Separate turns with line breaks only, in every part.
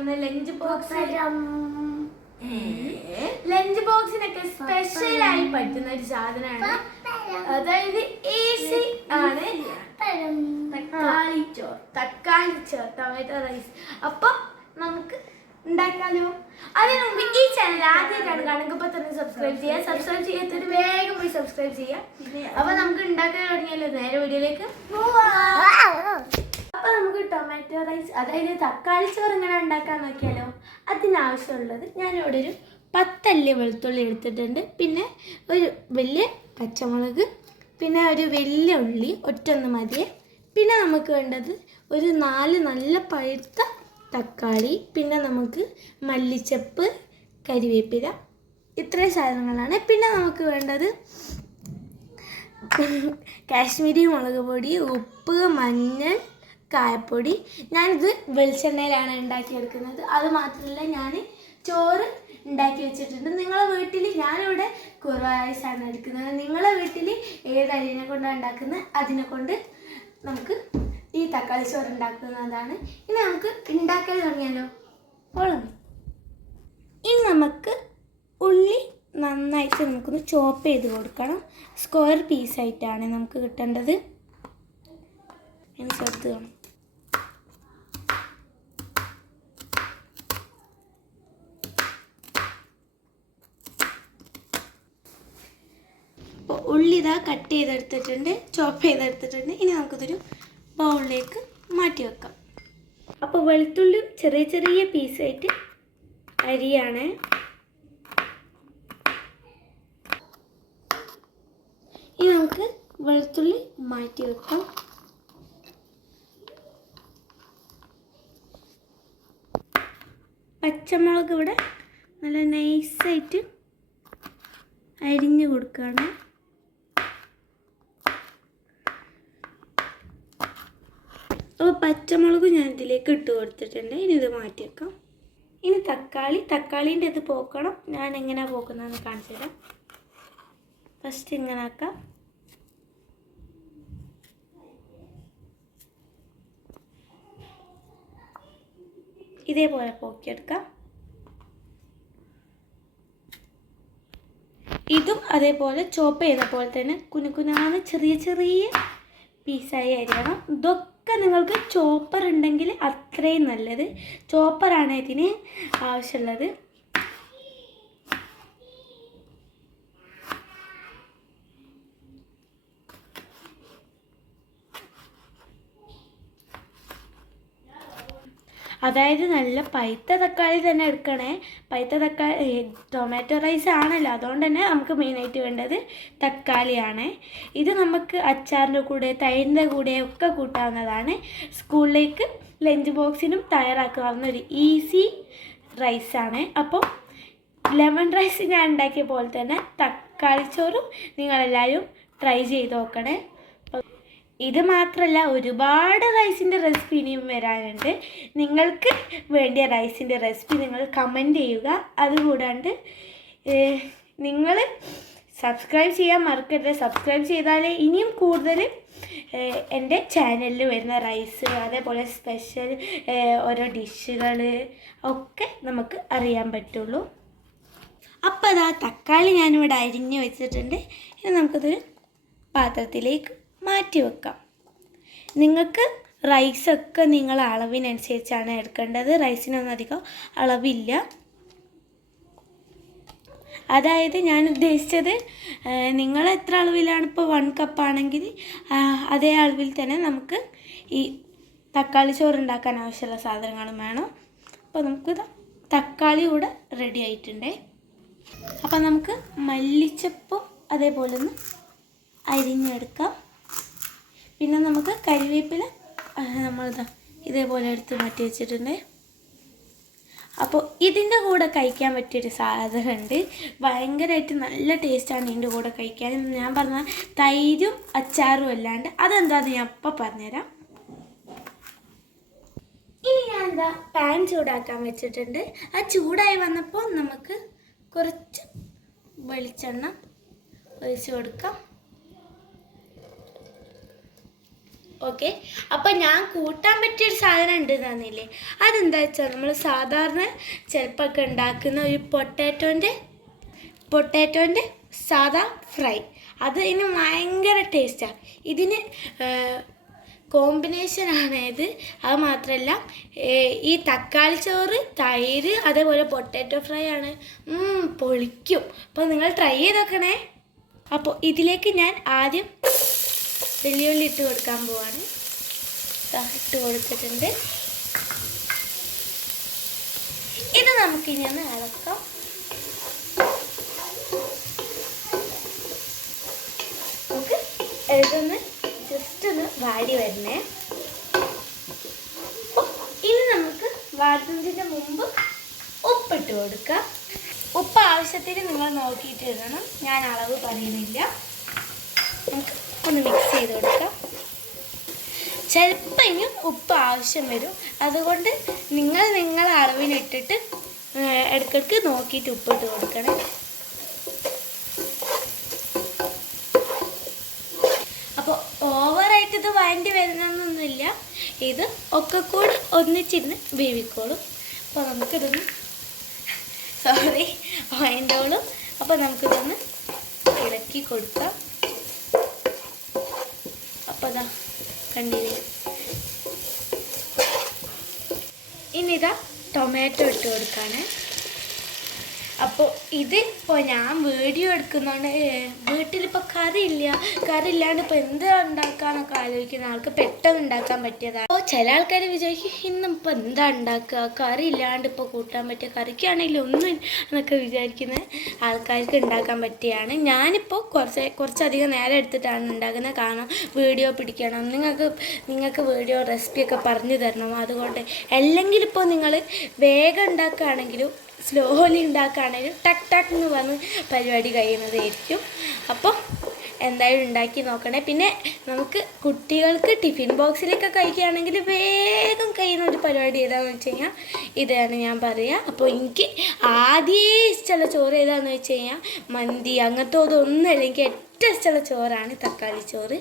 പോകുന്ന lunch box lunch ബോക്സിനൊക്കെ special ആയി പറ്റുന്ന ഒരു സാധനമാണ് അതായത് ഈസി ആണ്. തക്കാളി ചോർ തക്കാളി ചോർ ടൊമാറ്റോ റൈസ്. അപ്പൊ നമുക്ക് ഉണ്ടാക്കാലോ. അതിന് മുമ്പ് ഈ ചാനൽ ആദ്യമായിട്ടാണ് കാണുക ഇപ്പൊ തന്നെ സബ്സ്ക്രൈബ് ചെയ്യുക സബ്സ്ക്രൈബ് ചെയ്യാത്തൊരു വേഗം പോയി സബ്സ്ക്രൈബ് ചെയ്യുക അപ്പൊ നമുക്ക് ഉണ്ടാക്കാൻ തുടങ്ങിയല്ലോ. നേരെ വീഡിയോയിലേക്ക്. അപ്പൊ നമുക്ക് ടൊമാറ്റോ റൈസ് അതായത് തക്കാളി ചോറ് എങ്ങനെ ഉണ്ടാക്കാൻ നോക്കിയാലോ? അതിനാവശ്യമുള്ളത് ഞാനിവിടെ ഒരു പത്തല്ലി വെളുത്തുള്ളി എടുത്തിട്ടുണ്ട്. പിന്നെ ഒരു വലിയ പച്ചമുളക് പിന്നെ ഒരു വലിയ ഉള്ളി ഒറ്റൊന്ന് മതിയെ. പിന്നെ നമുക്ക് വേണ്ടത് ഒരു നാല് നല്ല പഴുത്ത തക്കാളി പിന്നെ നമുക്ക് മല്ലിച്ചപ്പ് കരിവേപ്പില ഇത്രയും സാധനങ്ങളാണ്. പിന്നെ നമുക്ക് വേണ്ടത് കാശ്മീരി മുളക് പൊടി ഉപ്പ് മഞ്ഞൾ കായപ്പൊടി. ഞാനിത് വെളിച്ചെണ്ണയിലാണ് ഉണ്ടാക്കിയെടുക്കുന്നത്. അത് മാത്രമല്ല ഞാൻ ചോറ് ഉണ്ടാക്കി വെച്ചിട്ടുണ്ട്. നിങ്ങളെ വീട്ടിൽ ഞാനിവിടെ കുറവായസാണ് എടുക്കുന്നത്. നിങ്ങളെ വീട്ടിൽ ഏത് അരിനെ കൊണ്ടാണ് ഉണ്ടാക്കുന്നത്? അതിനെ കൊണ്ട് നമുക്ക് ഈ തക്കാളി ചോറ് ഉണ്ടാക്കുന്നതാണ്. ഇനി നമുക്ക് ഉണ്ടാക്കാൻ തുടങ്ങിയാലോ? ഓളം ഇനി നമുക്ക് ഉള്ളി നന്നായിട്ട് നമുക്കൊന്ന് ചോപ്പ് ചെയ്ത് കൊടുക്കണം. സ്ക്വയർ പീസായിട്ടാണ് നമുക്ക് കിട്ടേണ്ടത്. ഇനി ചേർത്ത് കാണും. ഉള്ളി ഇതാ കട്ട് ചെയ്തെടുത്തിട്ടുണ്ട് ചോപ്പ് ചെയ്തെടുത്തിട്ടുണ്ട്. ഇനി നമുക്കിതൊരു ബൗളിലേക്ക് മാറ്റി വെക്കാം. അപ്പോൾ വെളുത്തുള്ളി ചെറിയ ചെറിയ പീസായിട്ട് അരിയാണ്. ഇനി നമുക്ക് വെളുത്തുള്ളി മാറ്റി വെക്കാം. പച്ചമുളക് ഇവിടെ നല്ല നൈസായിട്ട് അരിഞ്ഞു കൊടുക്കുകയാണ്. അപ്പോൾ പച്ചമുളക് ഞാൻ ഇതിലേക്ക് ഇട്ട് കൊടുത്തിട്ടുണ്ട്. ഇനി ഇത് മാറ്റി വെക്കാം ഇനി തക്കാളി തക്കാളീന്റെ ഇത് പോക്കണം. ഞാൻ എങ്ങനെയാണ് പോക്കുന്നതെന്ന് കാണിച്ചു തരാം. ഫസ്റ്റ് ഇങ്ങനെ ആക്കാം. ഇതേപോലെ പോക്കിയെടുക്കാം. ഇതും അതേപോലെ ചോപ്പ് ചെയ്യുന്ന പോലെ തന്നെ കുനുകുനാന്ന് ചെറിയ ചെറിയ പീസായി അരിയണം. ഇതൊക്കെ നിങ്ങൾക്ക് ചോപ്പർ ഉണ്ടെങ്കിൽ അത്രയും നല്ലത്. ചോപ്പറാണ് ഇതിന് ആവശ്യമുള്ളത്. അതായത് നല്ല പഴുത്ത തക്കാളി തന്നെ എടുക്കണേ. പഴുത്ത തക്കാളി ടൊമാറ്റോ റൈസ് ആണല്ലോ. അതുകൊണ്ട് തന്നെ നമുക്ക് മെയിനായിട്ട് വേണ്ടത് തക്കാളിയാണ്. ഇത് നമുക്ക് അച്ചാറിന്റെ കൂടെ തൈരിന്റെ കൂടെ ഒക്കെ കൂട്ടാവുന്നതാണ്. സ്കൂളിലേക്ക് ലഞ്ച് ബോക്സിനും തയ്യാറാക്കാവുന്ന ഒരു ഈസി റൈസാണ് അപ്പോൾ ലെമൺ റൈസ് ഞാൻ ഉണ്ടാക്കിയ പോലെ തന്നെ തക്കാളി ചോറും നിങ്ങളെല്ലാവരും ട്രൈ ചെയ്ത് നോക്കണേ. ഇത് മാത്രമല്ല ഒരുപാട് റൈസിന്റെ റെസിപ്പി ഇനിയും വരാനുണ്ട്. നിങ്ങൾക്ക് വേണ്ടിയ റൈസിന്റെ റെസിപ്പി നിങ്ങൾ കമന്റ് ചെയ്യുക. അതുകൂടാണ്ട് നിങ്ങൾ സബ്സ്ക്രൈബ് ചെയ്യാൻ മറക്കരുത്. സബ്സ്ക്രൈബ് ചെയ്താലേ ഇനിയും കൂടുതൽ എന്റെ ചാനലിൽ വരുന്ന റൈസ് അതേപോലെ സ്പെഷ്യൽ ഓരോ ഡിഷുകൾ ഒക്കെ നമുക്ക് അറിയാൻ പറ്റുള്ളൂ. അപ്പോൾ അതാ തക്കാളി ഞാനിവിടെ അരിഞ്ഞ് വെച്ചിട്ടുണ്ട്. ഇനി നമുക്കത് പാത്രത്തിലേക്ക് മാറ്റി വെക്കാം നിങ്ങൾക്ക് റൈസൊക്കെ നിങ്ങൾ അളവിനനുസരിച്ചാണ് എടുക്കേണ്ടത്. റൈസിനൊന്നും അധികം അളവില്ല. അതായത് ഞാൻ ഉദ്ദേശിച്ചത് നിങ്ങൾ എത്ര അളവിലാണ് ഇപ്പോൾ വൺ കപ്പാണെങ്കിൽ അതേ അളവിൽ തന്നെ നമുക്ക് ഈ തക്കാളി ചോറ് ഉണ്ടാക്കാൻ ആവശ്യമുള്ള സാധനങ്ങളും വേണം. അപ്പോൾ നമുക്ക് തക്കാളി കൂടെ റെഡി ആയിട്ടുണ്ടേ. അപ്പം നമുക്ക് മല്ലിച്ചപ്പും അതേപോലെ ഒന്ന് അരിഞ്ഞെടുക്കാം. പിന്നെ നമുക്ക് കരിവേപ്പില നമ്മളിതാ ഇതേപോലെ എടുത്ത് മാറ്റി വെച്ചിട്ടുണ്ട്. അപ്പോൾ ഇതിന്റെ കൂടെ കഴിക്കാൻ പറ്റിയൊരു സാധനമുണ്ട്. ഭയങ്കരമായിട്ട് നല്ല ടേസ്റ്റാണ് ഇതിന്റെ കൂടെ കഴിക്കാൻ. ഞാൻ പറഞ്ഞ തൈരും അച്ചാറും അല്ലാണ്ട് അതെന്താണെന്ന് ഞാൻ അപ്പം പറഞ്ഞുതരാം. ഇനി ഞാൻ എന്താ പാൻ ചൂടാക്കാൻ വെച്ചിട്ടുണ്ട്. ആ ചൂടായി വന്നപ്പോൾ നമുക്ക് കുറച്ച് വെളിച്ചെണ്ണ ഒഴിച്ച് കൊടുക്കാം. ഓക്കെ അപ്പം ഞാൻ കൂട്ടാൻ പറ്റിയൊരു സാധനം ഉണ്ട് തന്നില്ലേ അതെന്താ വെച്ചാൽ നമ്മൾ സാധാരണ ചിലപ്പോൾ ഉണ്ടാക്കുന്ന ഒരു പൊട്ടാറ്റോന്റെ പൊട്ടാറ്റോന്റെ സാധാ ഫ്രൈ. അത് ഇതിന് ഭയങ്കര ടേസ്റ്റാണ് ഇതിന് കോമ്പിനേഷനാണ് ഇത്. അത് മാത്രമല്ല ഈ തക്കാളി ചോറ് തൈര് അതേപോലെ പൊട്ടാറ്റോ ഫ്രൈ ആണ്. പൊളിക്കും. അപ്പോൾ നിങ്ങൾ ട്രൈ ചെയ്ത് നോക്കണേ. അപ്പോൾ ഇതിലേക്ക് ഞാൻ ആദ്യം വെള്ളിയുള്ളി ഇട്ട് കൊടുക്കാൻ പോവാണ്. ഇട്ട് കൊടുത്തിട്ടുണ്ട്. ഇത് നമുക്കിനി ഒന്ന് ഇളക്കാം നമുക്ക് ഇതൊന്ന് ജസ്റ്റ് ഒന്ന് വാടി വരണേ. ഇനി നമുക്ക് വാടുന്നതിന് മുമ്പ് ഉപ്പിട്ട് കൊടുക്കാം. ഉപ്പ് ആവശ്യത്തിന് നിങ്ങൾ നോക്കിയിട്ട് ഇടണം. ഞാൻ അളവ് പറയുന്നില്ല. ഒന്ന് മിക്സ് ചെയ്ത് കൊടുക്കാം. ചിലപ്പോൾ ഇനി ഉപ്പ് ആവശ്യം വരും. അതുകൊണ്ട് നിങ്ങൾ നിങ്ങളെ അളവിനിട്ടിട്ട് ഇടയ്ക്കിടയ്ക്ക് നോക്കിയിട്ട് ഉപ്പിട്ട് കൊടുക്കണം. അപ്പോൾ ഓവറായിട്ട് ഇത് വഴണ്ടി വരുന്നൊന്നുമില്ല ഇത് ഒക്കെ കൂടി ഒന്നിച്ചിരുന്ന് വേവിക്കോളും. അപ്പോൾ നമുക്കിതൊന്ന് സോറി വഴണ്ടോളും. അപ്പോൾ നമുക്കിതൊന്ന് ഇളക്കി കൊടുക്കാം. അപ്പോൾ അതാ കണ്ടില്ലേ ഇനിതാ ടൊമാറ്റോ ഇട്ട് കൊടുക്കാണ് അപ്പോൾ ഇത് ഇപ്പോൾ ഞാൻ വീഡിയോ എടുക്കുന്നതുകൊണ്ട് വീട്ടിലിപ്പോൾ കറി ഇല്ല കറി ഇല്ലാണ്ട് ഇപ്പോൾ എന്ത് ഉണ്ടാക്കാന്നൊക്കെ ആലോചിക്കുന്ന ആൾക്ക് പെട്ടെന്ന് ഉണ്ടാക്കാൻ പറ്റിയതാണ് അപ്പോൾ ചില ആൾക്കാർ വിചാരിക്കും ഇന്നിപ്പോൾ എന്താ ഉണ്ടാക്കുക? കറി ഇല്ലാണ്ട് ഇപ്പോൾ കൂട്ടാൻ പറ്റിയ കറിക്കാണെങ്കിൽ ഒന്നും എന്നൊക്കെ വിചാരിക്കുന്ന ആൾക്കാർക്ക് ഉണ്ടാക്കാൻ പറ്റിയാണ്. ഞാനിപ്പോൾ കുറച്ച് കുറച്ചധികം നേരം എടുത്തിട്ടാണ് ഉണ്ടാക്കുന്നത്. കാരണം വീഡിയോ പിടിക്കണം. നിങ്ങൾക്ക് നിങ്ങൾക്ക് വീഡിയോ റെസിപ്പിയൊക്കെ പറഞ്ഞു തരണം. അതുകൊണ്ട് അല്ലെങ്കിൽ ഇപ്പോൾ നിങ്ങൾ വേഗം ഉണ്ടാക്കുകയാണെങ്കിലും സ്ലോലി ഉണ്ടാക്കുകയാണെങ്കിൽ ടക്ക് ടക്ക് എന്ന് പറഞ്ഞ് പരിപാടി കഴിയുന്നതായിരിക്കും. അപ്പോൾ എന്തായാലും ഉണ്ടാക്കി നോക്കണേ. പിന്നെ നമുക്ക് കുട്ടികൾക്ക് ടിഫിൻ ബോക്സിലൊക്കെ കഴിക്കുകയാണെങ്കിൽ വേഗം കഴിയുന്ന ഒരു പരിപാടി ഏതാണെന്ന് വെച്ച് കഴിഞ്ഞാൽ ഇതാണ് ഞാൻ പറയുക. അപ്പോൾ എനിക്ക് ആദ്യമേ ഇഷ്ടമുള്ള ചോറ് ഏതാണെന്ന് വെച്ച് കഴിഞ്ഞാൽ മന്തി. അങ്ങനത്തെ ഒന്നുമല്ല അല്ലെങ്കിൽ ഏറ്റവും ഇഷ്ടമുള്ള ചോറാണ് തക്കാളി ചോറ്.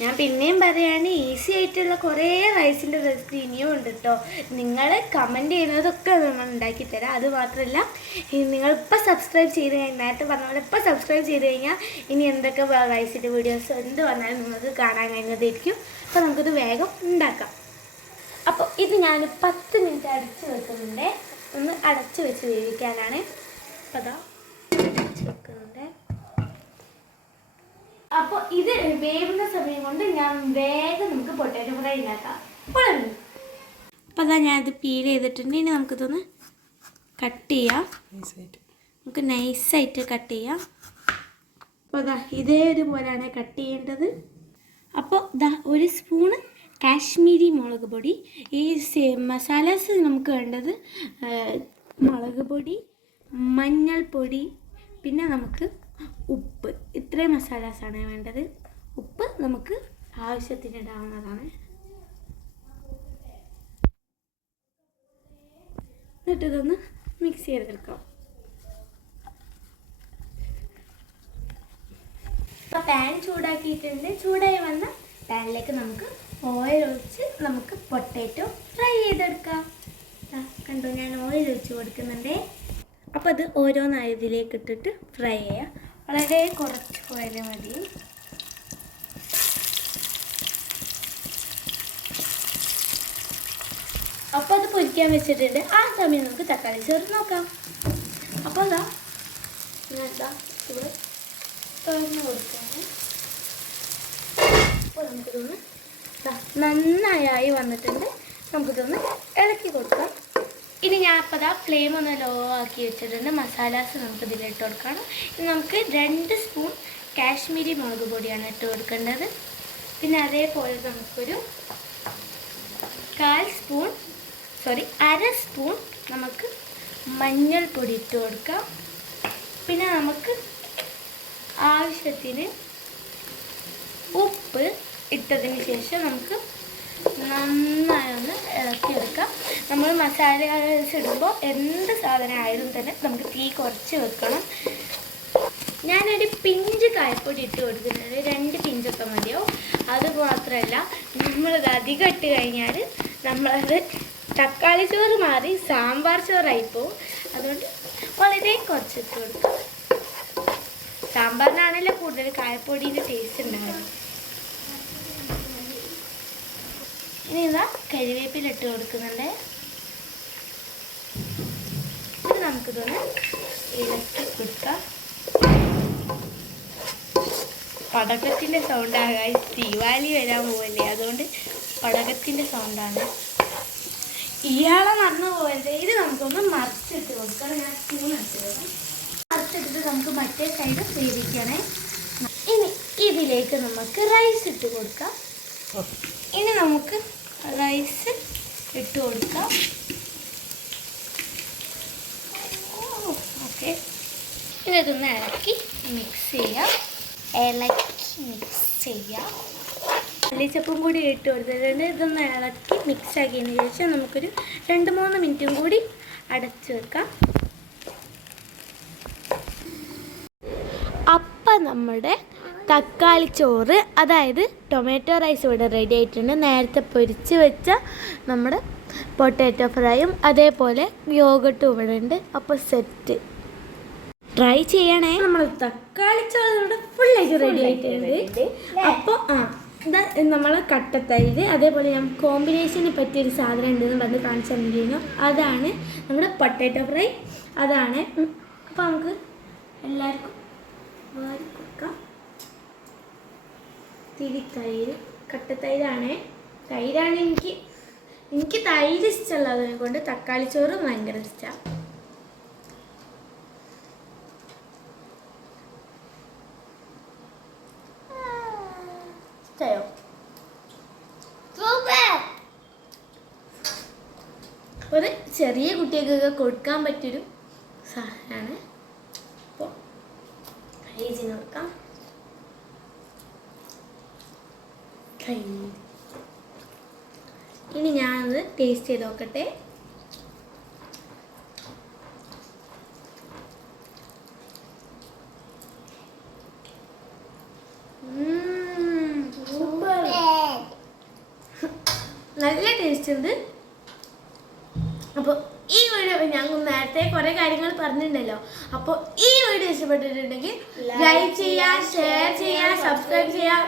ഞാൻ പിന്നെയും പറയാണ് ഈസി ആയിട്ടുള്ള കുറേ റൈസിന്റെ റെസിപ്പി ഇനിയും ഉണ്ട് കേട്ടോ നിങ്ങൾ കമന്റ് ചെയ്യുന്നതൊക്കെ നമ്മൾ ഉണ്ടാക്കി തരാം. അത് മാത്രമല്ല നിങ്ങൾ ഇപ്പോൾ സബ്സ്ക്രൈബ് ചെയ്ത് കഴിഞ്ഞാൽ നേരത്തെ പറഞ്ഞ പോലെ ഇപ്പോൾ സബ്സ്ക്രൈബ് ചെയ്ത് കഴിഞ്ഞാൽ ഇനി എന്തൊക്കെ റൈസിന്റെ വീഡിയോസ് എന്ത് വന്നാലും നിങ്ങൾക്ക് കാണാൻ കഴിഞ്ഞതായിരിക്കും. അപ്പോൾ നമുക്കിത് വേഗം ഉണ്ടാക്കാം. അപ്പോൾ ഇത് ഞാൻ പത്ത് മിനിറ്റ് അടച്ച് വെക്കുന്നുണ്ട്. ഒന്ന് അടച്ച് വെച്ച് വേവിക്കാനാണ്. അപ്പോൾ അതാ വെക്കുന്നുണ്ട്. അപ്പോൾ ഇത് വേവുന്ന സമയം കൊണ്ട് ഞാൻ വേഗം നമുക്ക് പൊട്ടാറ്റോ ഫ്രൈ ഉണ്ടാക്കാം. അപ്പോൾ അതാ ഞാനിത് പീൽ ചെയ്തിട്ടുണ്ട്. ഇനി നമുക്കിതൊന്ന് കട്ട് ചെയ്യാം. നമുക്ക് നൈസായിട്ട് കട്ട് ചെയ്യാം. അപ്പോൾ അതാ ഇതേ ഒരുപോലെയാണ് കട്ട് ചെയ്യേണ്ടത്. അപ്പോൾ ഇതാ ഒരു സ്പൂണ് കാശ്മീരി മുളക് പൊടി. ഈ മസാലാസ് നമുക്ക് വേണ്ടത് മുളക് പൊടി മഞ്ഞൾപ്പൊടി പിന്നെ നമുക്ക് ഉപ്പ്. ഇത്രയും മസാലാസാണ് വേണ്ടത്. ഉപ്പ് നമുക്ക് ആവശ്യത്തിന് ഇടാവുന്നതാണ്. എന്നിട്ട് ഇതൊന്ന് മിക്സ് ചെയ്തെടുക്കാം. അപ്പോൾ പാൻ ചൂടാക്കിയിട്ടുണ്ട്. ചൂടായി വന്ന പാനിലേക്ക് നമുക്ക് ഓയിൽ ഒഴിച്ച് നമുക്ക് പൊട്ടേറ്റോ ഫ്രൈ ചെയ്തെടുക്കാം. കണ്ടു ഞാൻ ഓയിൽ ഒഴിച്ച് കൊടുക്കുന്നുണ്ടേ. അപ്പോൾ അത് ഓരോന്നായി ഇതിലേക്ക് ഇട്ടിട്ട് ഫ്രൈ ചെയ്യാം. വളരെ കുറച്ച് ഓയിൽ മതി. അപ്പോൾ അത് പൊരിക്കാൻ വെച്ചിട്ടുണ്ട്. ആ സമയം നമുക്ക് തക്കാളി ചേർത്ത് നോക്കാം. അപ്പോൾ അതാ ഞാൻ എന്താ ഇവിടെ തുറന്ന് കൊടുക്കാണ് അപ്പോൾ നമുക്കിതൊന്ന് നന്നായി വന്നിട്ടുണ്ട്. നമുക്കിതൊന്ന് ഇളക്കി കൊടുക്കാം. ഇനി ഞാൻ അപ്പോൾ ഫ്ലെയിം ഒന്ന് ലോ ആക്കി വെച്ചിട്ടുണ്ട്. മസാലാസ് നമുക്ക് ഇതിലിട്ട് കൊടുക്കണം. ഇനി നമുക്ക് രണ്ട് സ്പൂൺ കാശ്മീരി മുളക് പൊടിയാണ് ഇട്ട് കൊടുക്കേണ്ടത്. പിന്നെ അതേപോലെ നമുക്കൊരു കാൽ സ്പൂൺ സോറി അര സ്പൂൺ നമുക്ക് മഞ്ഞൾപ്പൊടി ഇട്ട് കൊടുക്കാം. പിന്നെ നമുക്ക് ആവശ്യത്തിന് ഉപ്പ് ഇട്ടതിന് ശേഷം നമുക്ക് നന്നായി ഒന്ന് ഇളക്കിയെടുക്കാം നമ്മൾ മസാല ഇടുമ്പോൾ എന്ത് സാധനം ആയാലും തന്നെ നമുക്ക് തീ കുറച്ച് വെക്കണം. ഞാനൊരു പിഞ്ച് കായപ്പൊടി ഇട്ട് കൊടുക്കുന്നുണ്ട്. രണ്ട് പിഞ്ചൊക്കെ മതിയോ അത് മാത്രമല്ല നമ്മളത് അധികം ഇട്ട് കഴിഞ്ഞാൽ നമ്മളത് തക്കാളി ചോറ് മാറി സാമ്പാർ ചോറായി പോവും. അതുകൊണ്ട് വളരെ കുറച്ചിട്ട് കൊടുക്കും. സാമ്പാറിനാണല്ലോ കൂടുതൽ കായപ്പൊടിയുടെ ടേസ്റ്റ് ഉണ്ടാകുന്നത് ഇനി ഇതാ കരിവേപ്പില ഇട്ട് കൊടുക്കുന്നുണ്ട്. ഇത് നമുക്കിതൊന്ന് ഇളക്കി കൊടുക്കാം. പടക്കത്തിന്റെ സൗണ്ടാകായി ദിവാലി തീവാലി വരാൻ പോവല്ലേ? അതുകൊണ്ട് പടക്കത്തിന്റെ സൗണ്ടാണ് ഇയാളെ മറന്നു പോകരുത് ഇത് നമുക്കൊന്ന് മറിച്ചിട്ട് കൊടുക്കാം. ഞാൻ സ്പൂൺ എടുത്തത് മറിച്ചിട്ടിട്ട് നമുക്ക് മറ്റേ സൈഡ് വേവിക്കണേ. ഇനി ഇതിലേക്ക് നമുക്ക് റൈസ് ഇട്ട് കൊടുക്കാം. ഇനി നമുക്ക് റൈസ് ഇട്ട് കൊടുക്കാം. ഓക്കെ ഇതൊന്ന് ഇളക്കി മിക്സ് ചെയ്യാം. ഇളക്കി മിക്സ് ചെയ്യാം. മല്ലിച്ചപ്പും കൂടി ഇട്ട് കൊടുത്തിട്ടുണ്ട്. ഇതൊന്ന് ഇളക്കി മിക്സ് ആക്കിയതിന് ശേഷം നമുക്കൊരു രണ്ട് മൂന്ന് മിനിറ്റും കൂടി അടച്ചു വെക്കാം. അപ്പം നമ്മുടെ തക്കാളി ചോറ് അതായത് ടൊമാറ്റോ റൈസ് ഇവിടെ റെഡി ആയിട്ടുണ്ട്. നേരത്തെ പൊരിച്ച് വെച്ച നമ്മുടെ പൊട്ടാറ്റോ ഫ്രൈയും അതേപോലെ യോഗട്ടും ഇവിടെ ഉണ്ട്. അപ്പോൾ സെറ്റ് ട്രൈ ചെയ്യണേ. നമ്മൾ തക്കാളി ചോറ് ഇവിടെ ആയിട്ട് റെഡി ആയിട്ടുണ്ട്. അപ്പോൾ ആ എന്താ നമ്മൾ കട്ടത്തൈര് അതേപോലെ ഞാൻ കോമ്പിനേഷന് പറ്റിയൊരു സാധനം ഉണ്ടെന്ന് പറഞ്ഞ് കാണിച്ചു തന്നിരുന്നു. അതാണ് നമ്മുടെ പൊട്ടാറ്റോ ഫ്രൈ. അതാണ്. അപ്പോൾ നമുക്ക് എല്ലാവർക്കും കൊടുക്കാം തിരി തൈര് കട്ട തൈരാണ്. എനിക്ക് എനിക്ക് തൈര് ഇഷ്ടമുള്ളതിനെ കൊണ്ട് തക്കാളി ചോറ് ഭയങ്കര ഇഷ്ടമാണ് ഒരു ചെറിയ കുട്ടികൾക്കൊക്കെ കൊടുക്കാൻ പറ്റിയൊരു സാധനമാണ് അപ്പോൾ കഴിച്ച് നോക്കാം കഴിഞ്ഞു ഇനി ഞാനത് ടേസ്റ്റ് ചെയ്ത് നോക്കട്ടെ. നല്ല ടേസ്റ്റ് ഉണ്ട്. അപ്പോൾ ഈ വീഡിയോ ഞങ്ങൾ നേരത്തെ കുറെ കാര്യങ്ങൾ പറഞ്ഞിട്ടുണ്ടല്ലോ. അപ്പോൾ ഈ വീഡിയോ ഇഷ്ടപ്പെട്ടിട്ടുണ്ടെങ്കിൽ ലൈക്ക് ചെയ്യാ ഷെയർ ചെയ്യാ സബ്സ്ക്രൈബ് ചെയ്യുക